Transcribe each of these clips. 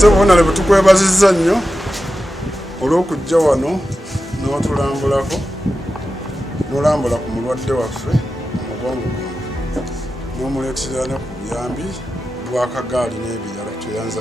Sebonale butukwebazizza nnyo olw'okujja wano n'otulambulako n'olambula ku mulwadde waffe omugongo gwange n'omuleetera ne ku buyambi bw'akagaali n'ebirala toyanza.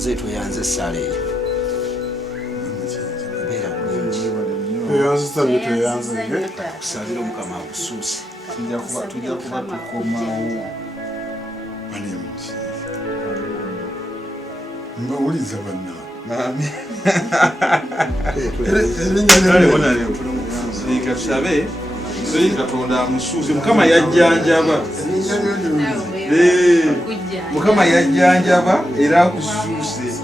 Zetu yanze sale. Kusalira omukama akusuuse. Tujja kuba tukomawo. Mbawuliza bannaabwe. Tusabe Katonda amusuuze. Mukama yajjanjaba. Mukama yajjanjaba era akusuuse.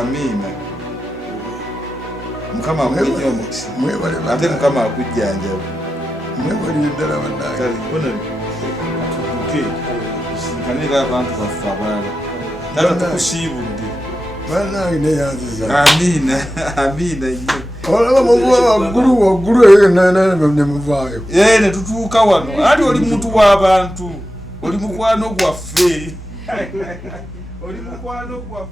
Amina. Mukama akujja omukisa. Ate Mukama akujjanjaba. Mwewalire ddala bannange. Kanira abantu baffe abalala. Nala tukusiibudde. Bannange neyanziza. Amina nnyo. Olaba waggulu eyo ne muvaayo. Ne tutuuka wano. Ati oli muntu w'abantu. Oli mukwano gwaffe. Oli mukwano gwaffe.